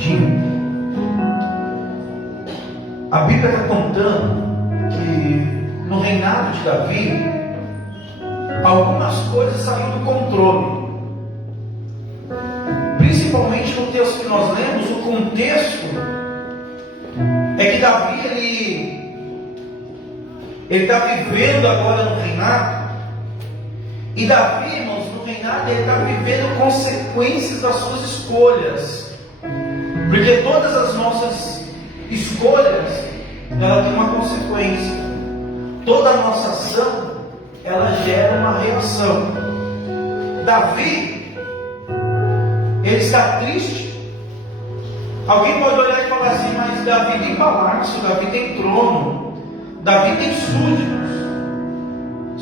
rapidinho. A Bíblia está contando que no reinado de Davi, algumas coisas saíram do controle. Principalmente no texto que nós lemos, o contexto é que Davi ele está vivendo agora no reinado. E Davi, irmãos, no reinado ele está vivendo consequências das suas escolhas. Porque todas as nossas escolhas, ela tem uma consequência. Toda a nossa ação, ela gera uma reação. Davi, ele está triste. Alguém pode olhar e falar assim, mas Davi tem palácio, Davi tem trono, Davi tem súditos.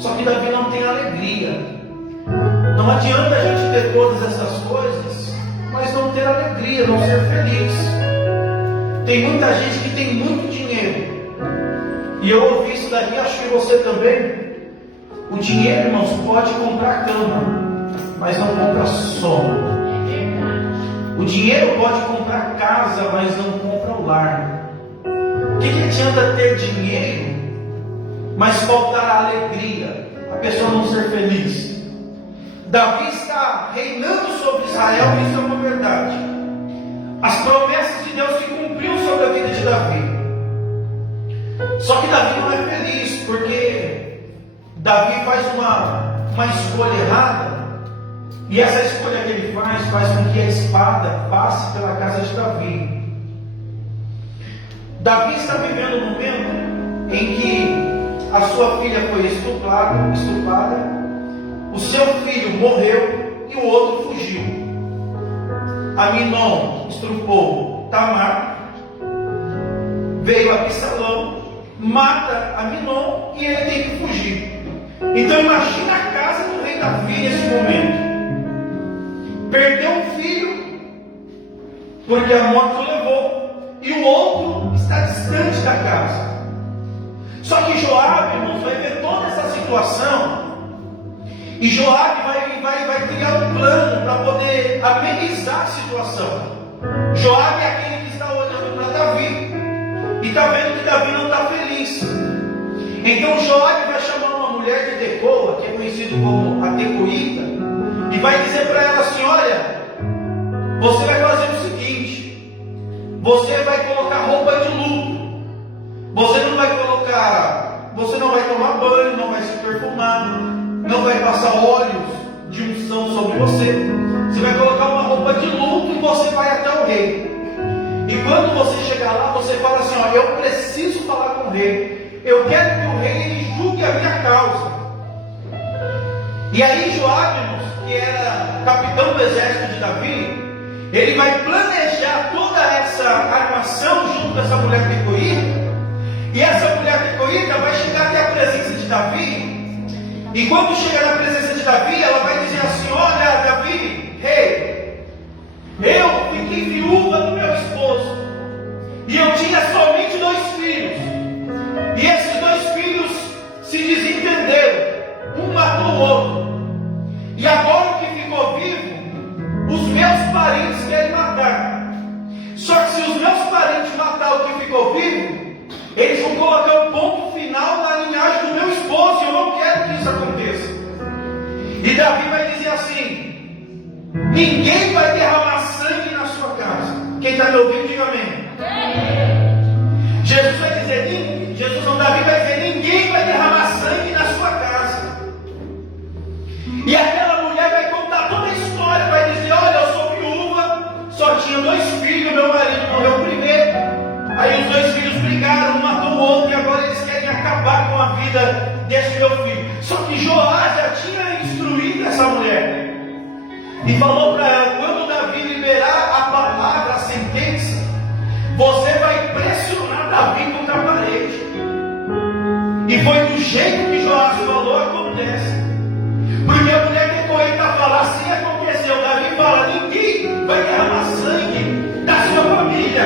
Só que Davi não tem alegria. Não adianta a gente ter todas essas coisas, mas não ter alegria, não ser feliz. Tem muita gente que tem muito dinheiro. E eu ouvi isso daqui, acho que você também. O dinheiro, irmãos, pode comprar cama, mas não compra sono. O dinheiro pode comprar casa, mas não compra o lar. O que adianta ter dinheiro, mas faltar a alegria, a pessoa não ser feliz? Davi está reinando sobre Israel, e isso é uma verdade. As promessas de Deus se cumpriu sobre a vida de Davi. Só que Davi não é feliz, porque Davi faz uma escolha errada. E essa escolha que ele faz com que a espada passe pela casa de Davi. Davi está vivendo um momento em que a sua filha foi estuprada, o seu filho morreu e o outro fugiu. Aminon estrupou Tamar, veio Absalão, mata Aminon e ele tem que fugir. Então imagina a casa do rei Davi nesse momento. Perdeu um filho, porque a morte o levou, e o outro está distante da casa. Só que Joabe, irmãos, vai ver toda essa situação, e Joabe vai criar um plano para poder amenizar a situação. Joabe é aquele que está olhando para Davi, e está vendo que Davi não está feliz. Então Joabe vai chamar uma mulher de Tecoa, que é conhecido como a Tecoíta, e vai dizer para ela assim: olha, você vai fazer o seguinte, você vai colocar roupa de luto, você não vai tomar banho, não vai se perfumar, não vai passar óleos de unção sobre você. Você vai colocar uma roupa de luto e você vai até o rei. E quando você chegar lá, você fala assim: ó, eu preciso falar com o rei, eu quero que o rei ele julgue a minha causa. E aí Joabe, que era capitão do exército de Davi, ele vai planejar toda essa armação junto com essa mulher tecoíta, e essa mulher tecoíta vai chegar até a presença de Davi, e quando chega na presença de Davi, ela vai dizer assim: olha Davi, rei, eu fiquei viúva do meu esposo, e eu tinha somente 2 filhos, e esses 2 filhos se desentenderam, um matou o outro. E agora o que ficou vivo, os meus parentes querem matar. Só que se os meus parentes matar o que ficou vivo, eles vão colocar um ponto final na linhagem do meu esposo. E eu não quero que isso aconteça. E Davi vai dizer assim: ninguém vai derramar sangue na sua casa. Quem está me ouvindo, diga amém. Jesus vai dizer, Davi vai dizer: ninguém vai derramar sangue na sua casa. E aquela mulher vai contar toda a história, vai dizer: olha, eu sou viúva, só tinha 2 filhos, meu marido morreu primeiro, aí os 2 filhos brigaram, um matou o outro, e agora eles querem acabar com a vida desse meu filho. Só que Joás já tinha instruído essa mulher, e falou para ela: quando Davi liberar a palavra, a sentença, você vai pressionar Davi contra a parede. E foi do jeito que Joás falou, acontece. Porque a mulher tecoíta fala: assim aconteceu. Davi fala: ninguém vai derramar sangue da sua família.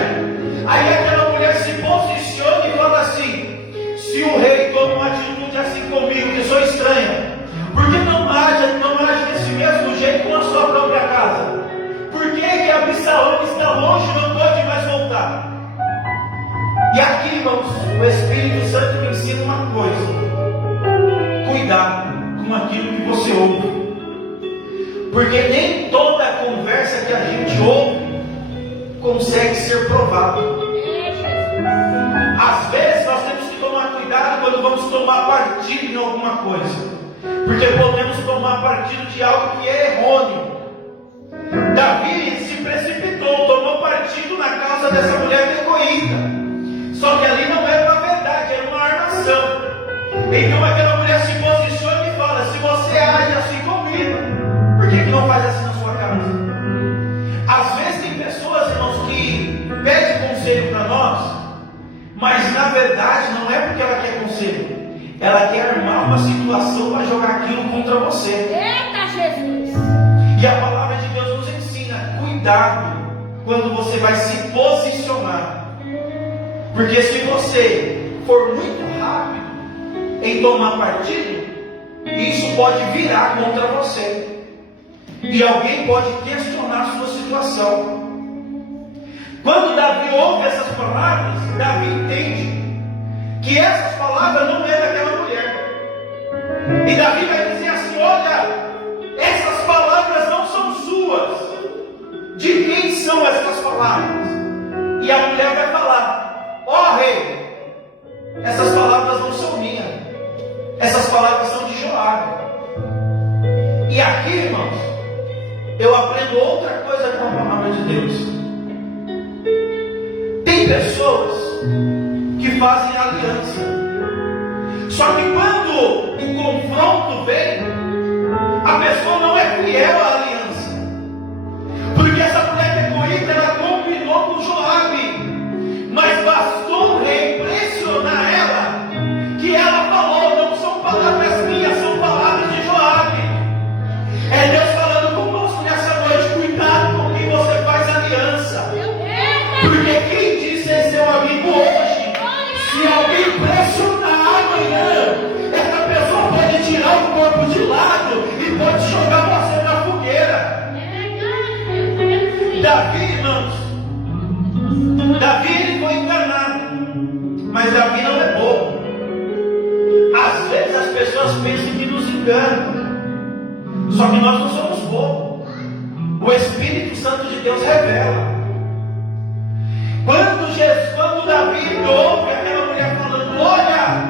Aí aquela mulher se posiciona e fala assim: se o rei toma uma atitude assim comigo, que sou estranha, por que não age desse mesmo jeito com a sua própria casa? consegue ser provado. Às vezes nós temos que tomar cuidado quando vamos tomar partido em alguma coisa, porque podemos tomar partido de algo que é errôneo. Davi se precipitou, tomou partido na causa dessa mulher decoída, só que ali não era uma verdade, era uma armação. Então aquela mulher se posiciona e fala: se você age assim comigo, por que não faz assim na sua casa? Às vezes tem pessoas, irmãos, que pedem conselho para nós, mas na verdade não é porque ela quer conselho, ela quer armar uma situação para jogar aquilo contra você. Eita Jesus! E a palavra de Deus nos ensina: cuidado quando você vai se posicionar, porque se você for muito rápido em tomar partido, isso pode virar contra você, e alguém pode questionar a sua situação. Quando Davi ouve essas palavras, Davi entende que essas palavras não é daquela mulher. E Davi vai dizer assim: olha, essas palavras não são suas. De quem são essas palavras? E a mulher vai falar: ó rei, essas palavras não são minhas. Essas palavras são de Joabe. E aqui, irmãos, eu aprendo outra coisa com a palavra de Deus. Tem pessoas que fazem aliança, só que quando o confronto vem, a pessoa não é fiel à aliança, porque essa mulher decoída, ela combinou com Joabe, mas bastou o rei pressionar ela, que ela falou: não são palavras minhas, são palavras de Joabe. É Deus falando conosco nessa noite: cuidado com quem você faz aliança, porque quem diz ser seu amigo hoje, se alguém pressionar amanhã, essa pessoa pode tirar o corpo de lado e pode jogar você na fogueira. Davi, irmãos, Davi ele foi enganado, mas Davi não é bobo. Às vezes as pessoas pensam que nos enganam, só que nós não somos bobos. O Espírito Santo de Deus revela. Quando Davi ouve aquela mulher falando: olha,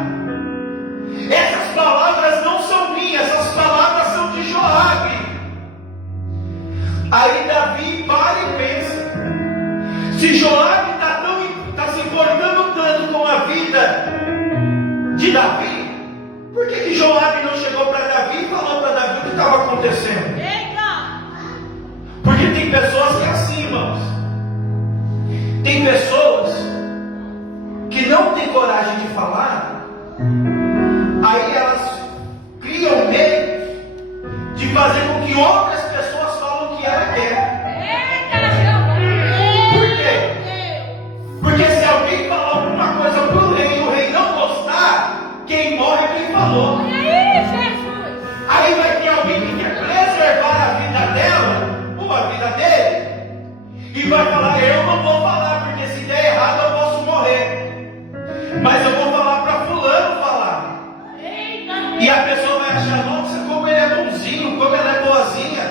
essas palavras não são minhas, essas palavras são de Joabe. Aí Davi para e pensa: se Joabe está se importando tanto com a vida de Davi, por que Joabe não chegou para Davi e falou para Davi o que estava acontecendo? Porque tem pessoas que é assim, irmãos. Tem pessoas que não têm coragem de falar, aí elas criam meios de fazer com que outras pessoas falem o que ela quer. Por quê? Porque se alguém falar alguma coisa para o rei e o rei não gostar, quem morre é quem falou. Aí vai ter alguém que quer preservar a vida dela, ou a vida dele, e vai falar: eu não vou falar, porque se der errado eu posso morrer, mas eu vou falar para fulano falar. E a pessoa vai achar: nossa, como ele é bonzinho, como ela é boazinha,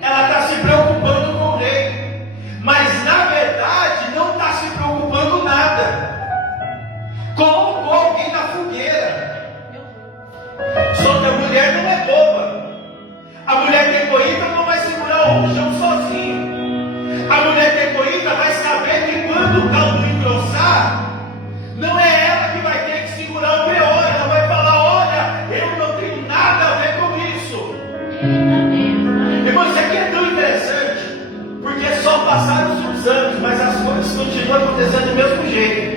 ela está se preocupando com o rei, mas na verdade não está se preocupando nada, colocou alguém na fogueira. Só que a mulher não é boba. A mulher decoída não vai segurar o rojão sozinho. A mulher decoída vai saber que quando o caldo engrossar, não é ela que vai ter que segurar o pior. Ela vai falar: olha, eu não tenho nada a ver com isso. Irmão, isso aqui é tão interessante, porque só passaram os anos, mas as coisas continuam acontecendo do mesmo jeito.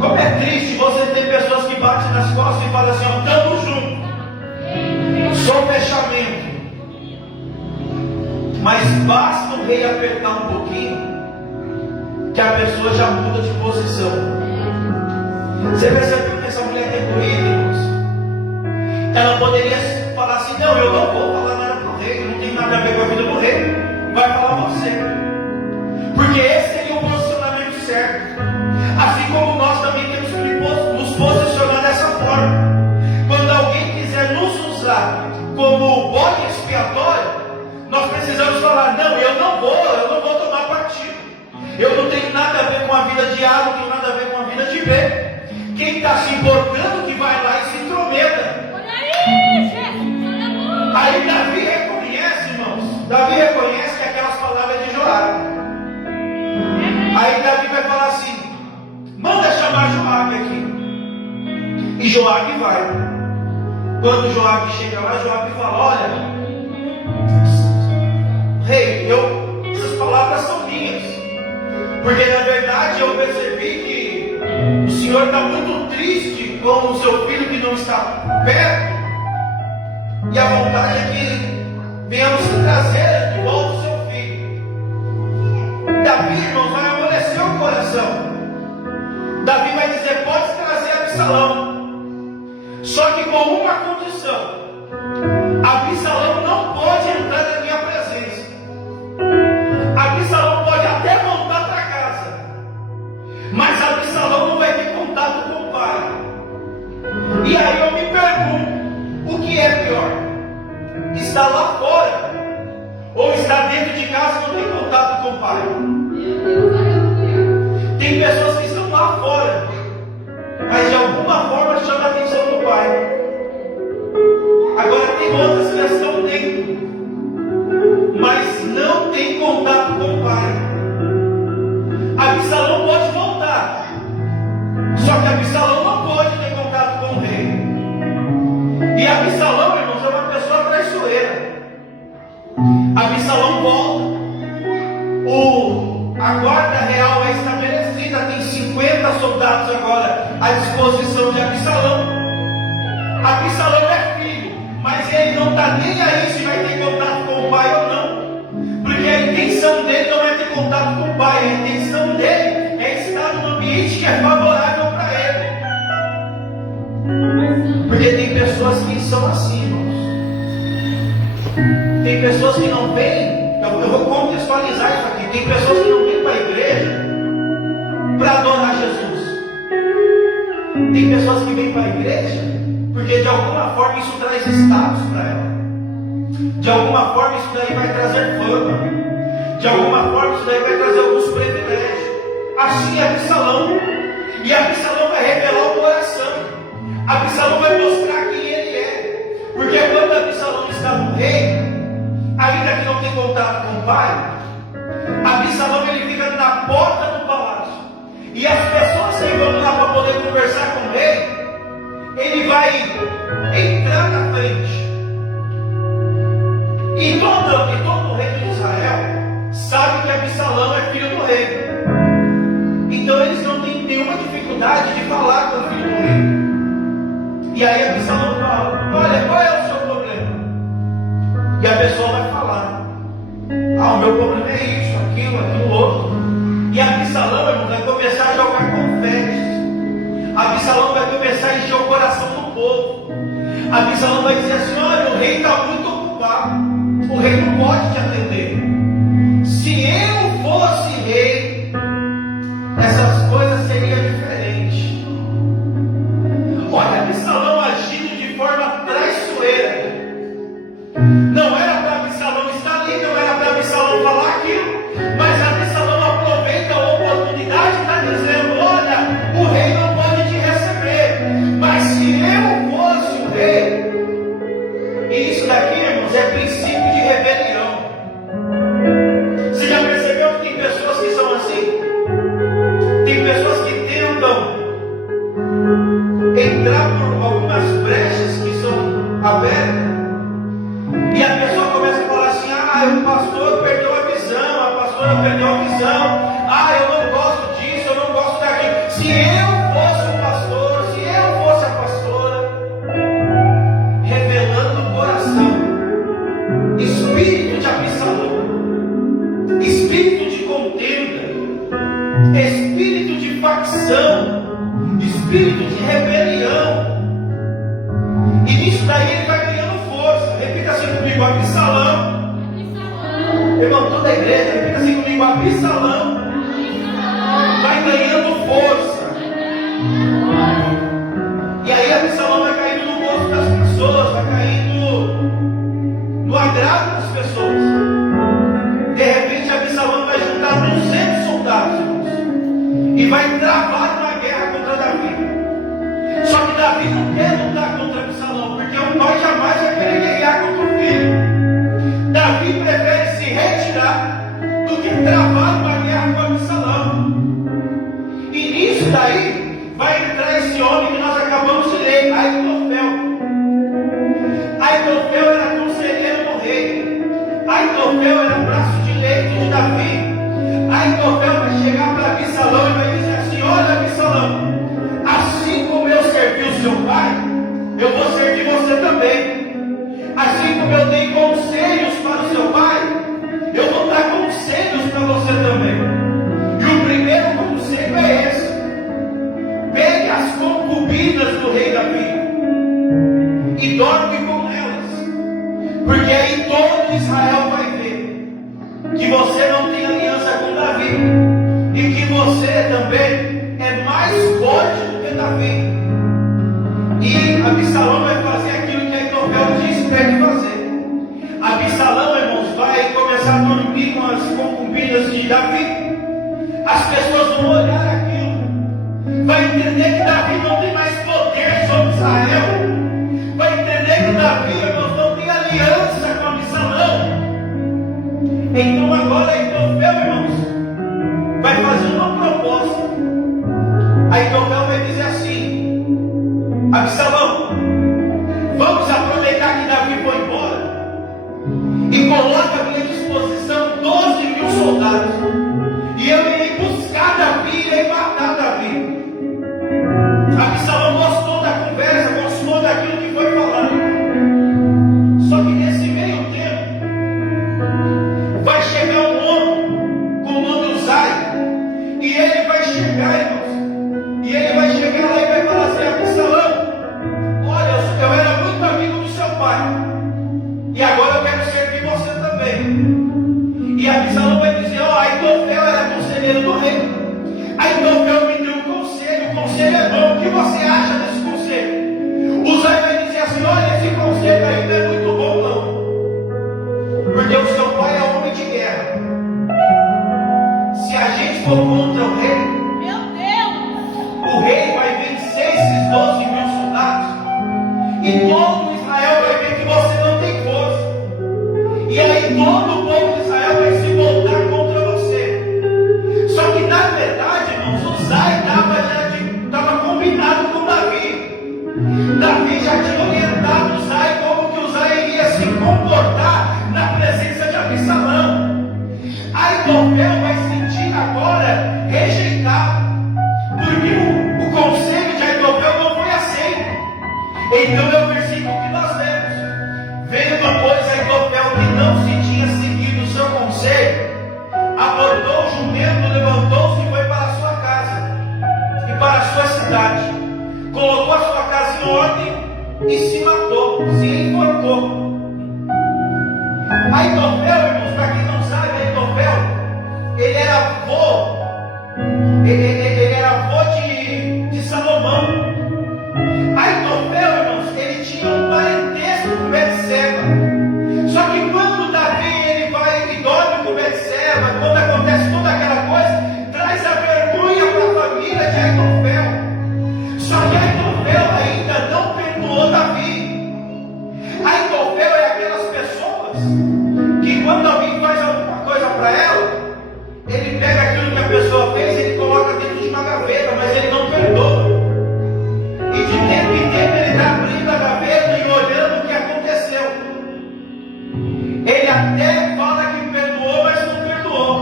Como é triste você ter pessoas que batem nas costas e falam assim: ó, estamos juntos, só fechamento. Mas basta o rei apertar um pouquinho, que a pessoa já muda de posição. Você percebeu que essa mulher tem corrido, irmãos? Ela poderia falar assim: não, eu não vou falar nada para o rei, não tem nada a ver com a vida do rei. Vai falar você, porque esse seria o posicionamento certo. Assim como nós também temos que nos posicionar dessa forma. Quando alguém quiser nos usar como bode expiatório, nós precisamos falar: está se importando que vai lá e se intrometa. Olha aí, Jesus. Olha a boca. Aí Davi reconhece, irmãos. Davi reconhece que aquelas palavras é de Joabe. Aí Davi vai falar assim: manda chamar Joabe aqui. E Joabe vai. Quando Joabe chega lá, Joabe fala: olha, rei, essas palavras são minhas. Porque na verdade eu percebi que o Senhor está muito triste com o seu filho que não está perto. E a vontade é que venhamos trazer de volta o seu filho. Davi, irmãos, vai amolecer o coração. Davi vai dizer: pode trazer Absalão. Só que com uma condição: Absalão não pode entrar na minha presença. Absalão pode até voltar para casa, mas Absalão não vai ter contato com o pai. E aí eu me pergunto: o que é pior? Está lá fora ou está dentro de casa e não tem contato com o pai? Tem pessoas que estão lá fora, mas de alguma forma chama a atenção do pai. Agora tem outras que estão dentro, mas não tem contato com o pai. Absalão pode voltar, só que Absalão não pode ter contato com o rei. E Absalão, irmãos, é uma pessoa traiçoeira. Absalão volta, a guarda real é estabelecida, tem 50 soldados agora à disposição de Absalão. Absalão é filho, mas ele não está nem aí se vai ter contato com o pai ou não, porque a intenção dele não é ter contato com o pai, a intenção dele é estar num ambiente que é favorável para ele. Porque tem pessoas que são assim, irmãos. Tem pessoas que não vêm. Eu vou contextualizar isso aqui. Tem pessoas que não vêm para a igreja para adorar Jesus. Tem pessoas que vêm para a igreja porque de alguma forma isso traz status para ela. De alguma forma isso daí vai trazer fama. De alguma forma isso daí vai trazer alguns privilégios. Assim é Absalão. E Absalão vai revelar o coração. Absalão vai mostrar quem ele é. Porque quando Absalão está no reino, ainda que não tem contato com o pai, Absalão ele fica na porta do palácio. E as pessoas que vão lá para poder conversar com ele vai entrar na frente. E todo o reino de Israel sabe que Absalão é filho do rei. Então eles não têm nenhuma dificuldade de falar com o filho do rei. E aí Absalão fala: olha, qual é o seu problema? E a pessoa vai falar: o meu problema é isso, aquilo, outro. E Absalão, irmão, vai começar a jogar confetes. Absalão vai começar a encher o coração do povo. Absalão vai dizer assim: olha, o rei está muito ocupado, o rei não pode te atender. Se eu fosse rei, essas coisas seriam diferentes. Olha, Absalão agindo de forma traiçoeira. Não era para Absalão estar ali, não era para Absalão falar aquilo, mas Absalão aproveita a oportunidade e está dizendo: olha, o rei não pode te receber, mas se eu fosse o rei. E isso daqui, irmãos, é princípio de rebelião. Você já percebeu que tem pessoas que são assim? Tem pessoas que tentam entrar por algumas brechas que são abertas. E a pessoa começa a falar assim: o pastor perdeu a visão, a pastora perdeu a visão, eu não gosto disso, eu não gosto daquilo. Se eu fosse o pastor, se eu fosse a pastora, revelando o coração, espírito de Absalão, espírito de contenda, espírito de facção, espírito de rebelião. E nisso daí ele vai ganhando força. Repita assim comigo: Absalão. Irmão, toda a igreja, repita assim comigo: Absalão vai ganhando força. E aí Absalão vai caindo no gosto das pessoas, vai caindo no agrado das pessoas. De repente Absalão vai juntar 200 soldados e vai travar uma guerra contra Davi. travado uma guerra com Absalão. E nisso daí vai entrar esse homem que nós acabamos de ler, Aitofel. Aitofel era conselheiro do rei. Aitofel era o braço direito de Davi. Aitofel vai chegar para Absalão e vai dizer assim: olha, Absalão, assim como eu servi o seu pai, eu vou servir você também. Assim como eu dei conselhos para o seu pai, eu vou dar conselhos para você também. E o primeiro conselho é esse: pegue as concubinas do rei Davi e dorme com elas, porque aí todo Israel vai ver que você não tem aliança com Davi e que você também é mais forte do que Davi. E Absalão vai fazer aquilo que Aitofel disse para ele fazer. Absalão, irmãos, vai começar a dormir com as concubinas de Davi. As pessoas vão olhar aquilo, vai entender que Davi não tem mais poder sobre Israel, vai entender que Davi, irmãos, não tem aliança com Absalão. Então agora Aitofel, irmãos, vai fazer uma proposta. Aitofel vai dizer assim: Absalão, vamos aproveitar que Davi foi embora e coloca à minha disposição 12.000 soldados, e eu irei buscar Davi e irei matar Davi. Absalão gostou da conversa, gostou daquilo que foi falado. Só que nesse meio tempo vai chegar um homem com o nome Uzai, e ele vai chegar, irmãos, e ele vai chegar lá e vai falar assim: Absalão, olha, eu era muito amigo do seu pai, e agora eu quero servir você também. E Absalão vai dizer: ó, Aitofel era conselheiro do rei, Aitofel me deu um conselho, o conselho é bom, o que você acha desse conselho? Uzai vai dizer assim: olha, esse conselho aí não é muito bom não, porque o seu pai é homem de guerra. Se a gente for contra o rei, Meu Deus! o rei vai vencer esses 12.000 soldados, e todo Israel vai ver que você não tem força, e aí todo o povo de Israel vai se voltar contra você. Só que na verdade, irmãos, Uzai estava combinado com Davi. Davi já tinha orientado Uzai como que Uzai iria se comportar na presença de Absalão. Aitofel vai sentir agora rejeitado, porque o conselho de Aitofel não foi aceito. Então é o versículo que nós lemos: vendo pois Aitofel que não se tinha seguido o seu conselho, abordou o jumento, levantou-se e foi para a sua casa e para a sua cidade, colocou a sua casa em ordem e se matou, se enforcou. Aitofel, irmãos, para quem não sabe, Aitofel, ele era avô, ele era avô de Salomão. Aitofel, irmãos, ele tinha um parentesco com Betseba. Só que quando Davi ele vai e dorme com Betseba, quando acontece toda aquela coisa, traz a vergonha para a família de Aitofel. Só que Aitofel ainda não perdoou Davi. Aitofel é aquelas pessoas que quando alguém faz alguma coisa para ela, ele pega aquilo que a pessoa fez e ele coloca dentro de uma gaveta, mas ele não perdoa. E de tempo em tempo ele está abrindo a gaveta e olhando o que aconteceu. Ele até fala que perdoou, mas não perdoou.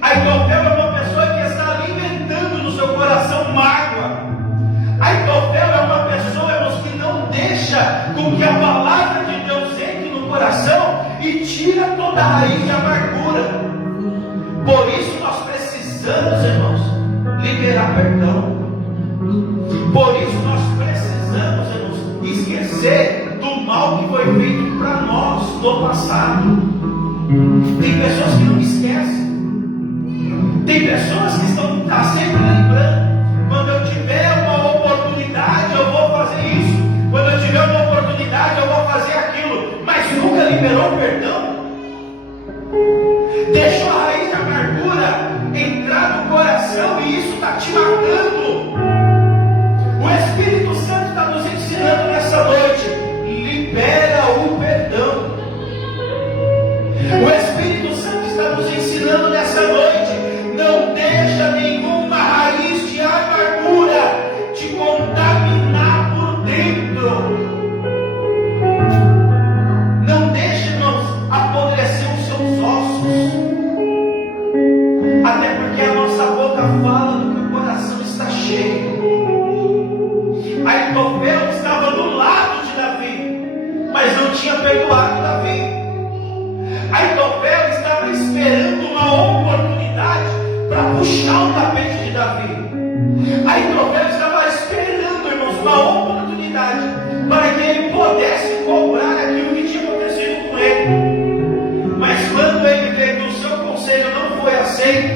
Aitofel é uma pessoa que está alimentando no seu coração mágoa. Aitofel é uma pessoa, irmãos, que não deixa com que a palavra de Deus entre no coração e tira toda a raiz de amargura. Por isso nós precisamos, irmãos, liberar perdão. Por isso nós precisamos, irmãos, esquecer do mal que foi feito para nós no passado. Tem pessoas que não esquecem. Tem pessoas que estão sempre lembrando. Quando eu tiver uma oportunidade, eu vou fazer isso. Quando eu tiver uma oportunidade, eu vou fazer aquilo. Mas nunca liberou perdão. Deixou a raiz de amargura entrar no coração e isso está te matando. O Espírito Santo está nos ensinando nessa noite: libera o perdão. O Espírito Santo está nos ensinando nessa aceita,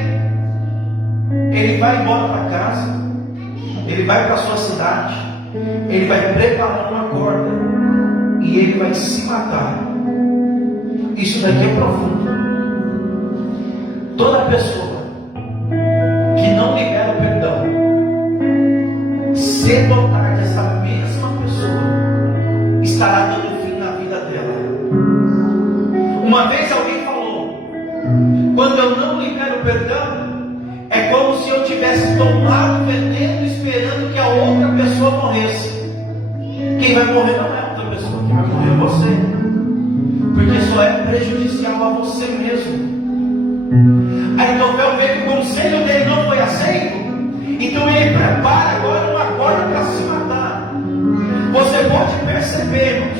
ele vai embora para casa, ele vai para a sua cidade, ele vai preparar uma corda e ele vai se matar. Isso daqui é profundo. Toda pessoa que não libera o perdão, cedo ou tarde, essa mesma pessoa estará dando fim na vida dela. Uma vez alguém falou: quando eu não libero o perdão, é como se eu tivesse tomado veneno esperando que a outra pessoa morresse. Quem vai morrer não é a outra pessoa, quem vai morrer é você, porque só é prejudicial a você mesmo. Aí então vê que o conselho dele não foi aceito, então ele prepara agora uma corda para se matar. Você pode perceber,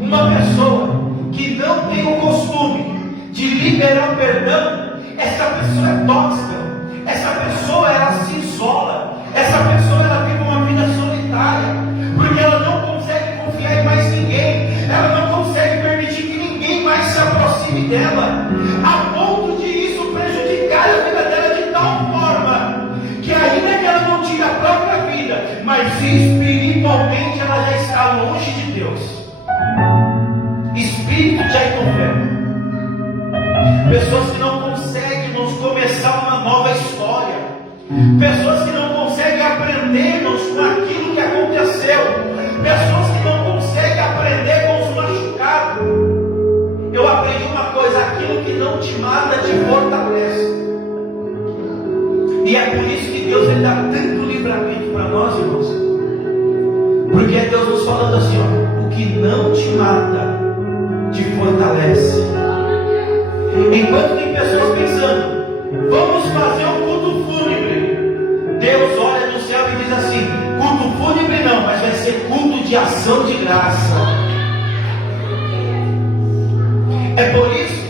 uma pessoa que não tem o costume de liberar o perdão, essa pessoa é tóxica, essa pessoa ela se isola, essa pessoa ela vive uma vida solitária, porque ela não consegue confiar em mais ninguém, ela não consegue permitir que ninguém mais se aproxime dela, a ponto de isso prejudicar a vida dela de tal forma, que ainda que ela não tire a própria vida, mas espiritualmente ela já está longe de Deus. Espírito já inferno. Pessoas que não conseguem nos começar uma nova história, pessoas que não conseguem aprender-nos com aquilo que aconteceu, pessoas que não conseguem aprender com os machucados. Eu aprendi uma coisa: aquilo que não te mata te fortalece. E é por isso que Deus dá tanto livramento para nós, irmãos, porque é Deus nos falando assim: ó, o que não te mata te fortalece. Enquanto tem pessoas pensando, vamos fazer um culto fúnebre, Deus olha do céu e diz assim: culto fúnebre não, mas vai ser culto de ação de graça. É por isso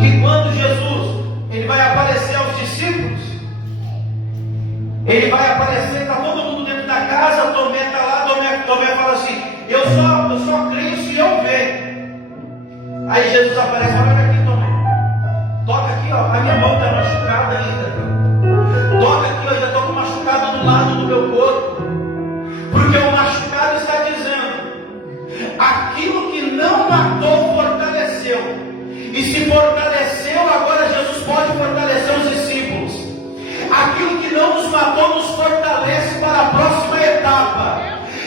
que quando Jesus ele vai aparecer aos discípulos, ele vai aparecer, está todo mundo dentro da casa, Tomé está lá, Tomé fala assim: eu só creio se eu ver. Aí Jesus aparece: olha aqui, Tomé, toca aqui, ó, a minha mão está machucada ainda, toca aqui, eu já estou com machucado do lado do meu corpo, porque o machucado está dizendo: aquilo que não matou fortaleceu, e se fortaleceu, agora Jesus pode fortalecer os discípulos. Aquilo que não nos matou nos fortalece para a próxima etapa.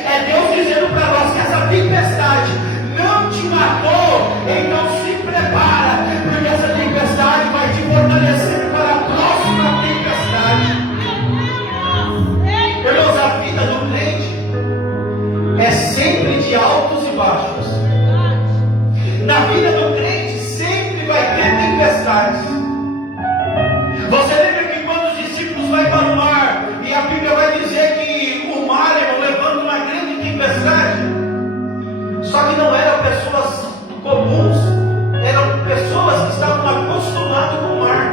É Deus dizendo para nós que essa tempestade não te matou, então se prepara, porque essa tempestade vai te fortalecer para a próxima tempestade. Irmãos, a vida do crente é sempre de altos e baixos. Na vida do crente sempre vai ter tempestades. Você lembra que quando os discípulos vão para o mar, e a Bíblia vai dizer que o mar levanta uma grande tempestade? Só que não eram pessoas comuns, eram pessoas que estavam acostumadas com o mar.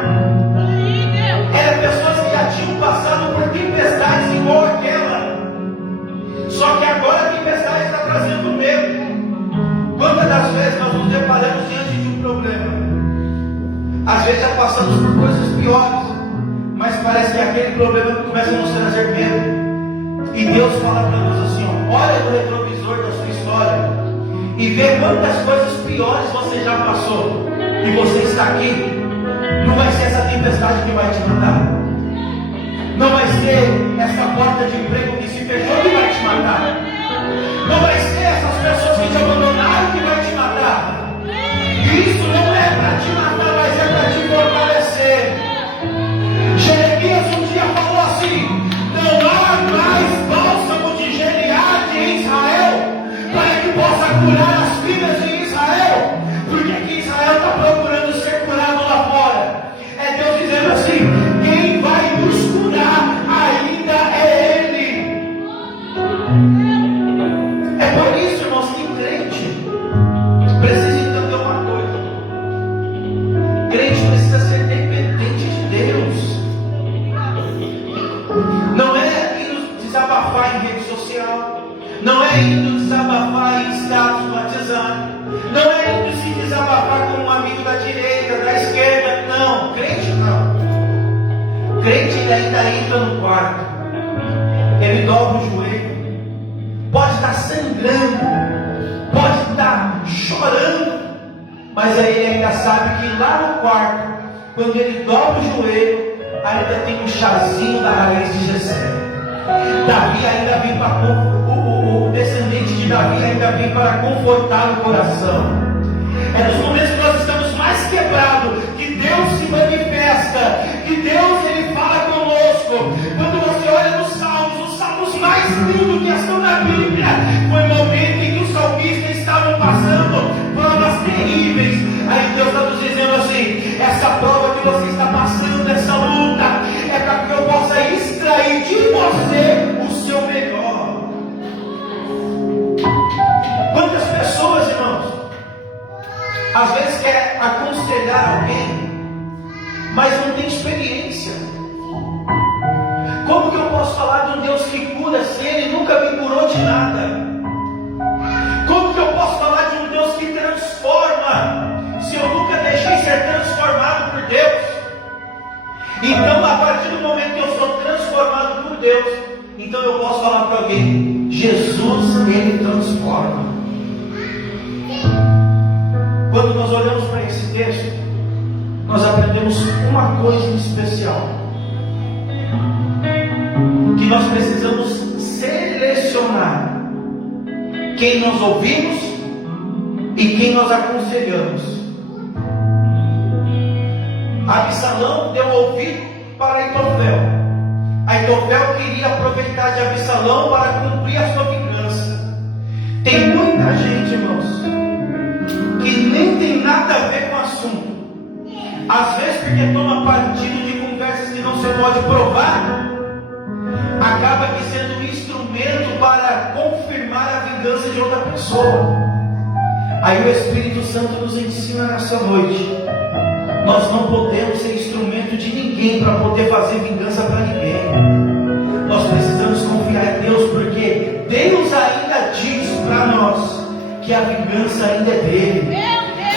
Eram pessoas que já tinham passado por tempestades igual aquela. Só que agora a tempestade está trazendo medo. Quantas das vezes nós nos deparamos diante de um problema? Às vezes já passamos por coisas piores, mas parece que aquele problema começa a nos trazer medo. E Deus fala para nós assim: ó, olha no retrovisor da sua história e vê quantas coisas piores você já passou, e você está aqui. Não vai ser essa tempestade que vai te matar, não vai ser essa porta de emprego que se fechou que vai te matar, não vai ser essas pessoas que te abandonaram que vai te matar. Isso não é para te matar, mas é para te fortalecer. Jeremias um dia falou assim: não há mais bálsamo de Gileade em Israel para que possa curar as filhas de Israel, porque aqui Israel está procurando ser curado lá fora. É Deus dizendo assim: quem vai nos curar ainda é Ele. É por isso, irmãos, que crente precisa entender uma coisa: O crente ele ainda entra no quarto, ele dobra o joelho, pode estar sangrando, pode estar chorando, mas aí ele ainda sabe que lá no quarto, quando ele dobra o joelho, ainda tem um chazinho da raiz de Jessé. Davi ainda vem para o descendente de Davi ainda vem para confortar o coração. É nos momentos que nós estamos mais quebrados que Deus se manifesta, que Deus ele fala conosco. Quando você olha nos salmos mais lindos que estão na Bíblia, foi o momento em que os salmistas estavam passando provas terríveis. Aí Deus está nos dizendo assim: essa prova que você está passando, essa luta, é para que eu possa extrair de você o seu melhor. Quantas pessoas, irmãos, às vezes quer aconselhar alguém, mas não tem experiência. Como que eu posso falar de um Deus que cura se Ele nunca me curou de nada? Como que eu posso falar de um Deus que transforma se eu nunca deixei ser transformado por Deus? Então, a partir do momento que eu sou transformado por Deus, então eu posso falar para alguém: Jesus, Ele transforma. Quando nós olhamos para esse texto, nós aprendemos uma coisa em especial: que nós precisamos selecionar quem nós ouvimos e quem nós aconselhamos. Absalão deu ouvido para Aitofel. Aitofel queria aproveitar de Absalão para cumprir a sua vingança. Tem muita gente, irmãos, que nem tem nada a ver com o assunto. Às vezes porque toma partido de conversas que não se pode provar, acaba aqui sendo um instrumento para confirmar a vingança de outra pessoa. Aí o Espírito Santo nos ensina nessa noite: nós não podemos ser instrumento de ninguém para poder fazer vingança para ninguém. Nós precisamos confiar em Deus, porque Deus ainda diz para nós que a vingança ainda é dele.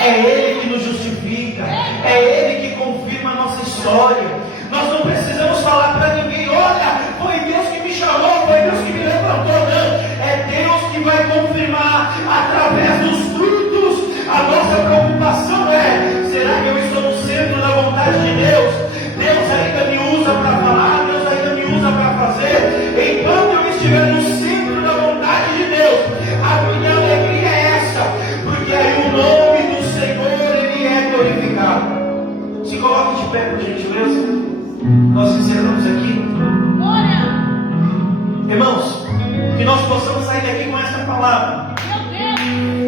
É Ele que nos justifica, é Ele que confirma a nossa história. Nós não precisamos falar para ninguém: olha, foi Deus que me chamou, foi Deus que me levantou. Não, é Deus que vai confirmar através dos frutos. A nossa preocupação é: será que eu estou no centro da vontade de Deus? Deus ainda me usa para falar, Deus ainda me usa para fazer. Enquanto eu estiver no centro da vontade de Deus, a minha alegria é essa, porque aí o nome do Senhor ele é glorificado. Se coloque de pé, por gentileza. Nós encerramos aqui. Irmãos, que nós possamos sair daqui com essa palavra.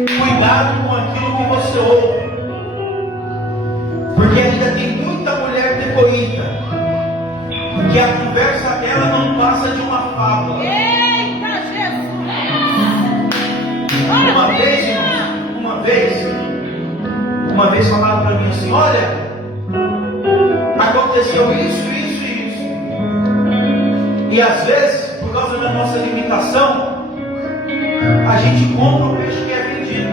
Cuidado com aquilo que você ouve, porque ainda tem muita mulher decoíta que a conversa dela não passa de uma fábula. Eita, Jesus! Uma vez falaram para mim assim: olha, aconteceu isso. E às vezes, por causa da nossa limitação, a gente compra o peixe que é vendido.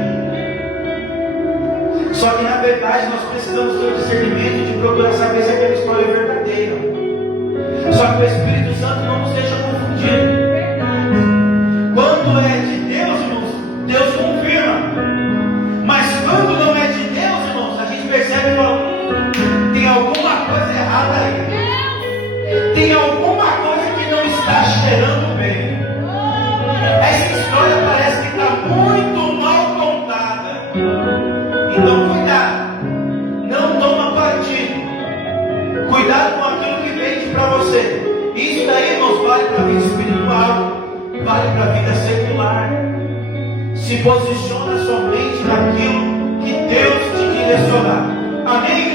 Só que na verdade nós precisamos ter o discernimento de procurar saber se aquela história é verdadeira. Só que o Espírito Santo não nos deixa confundir. Quando é de Deus, irmãos, Deus confirma. Mas quando não é de Deus, irmãos, a gente percebe e fala: tem alguma coisa errada aí. Tem alguma coisa que não está cheirando bem. Essa história parece que está muito mal contada. Então cuidado, não toma partido. Cuidado com aquilo que vende para você. Isso daí, irmãos, vale para a vida espiritual, vale para a vida secular. Se posiciona somente naquilo que Deus te direcionar. Amém?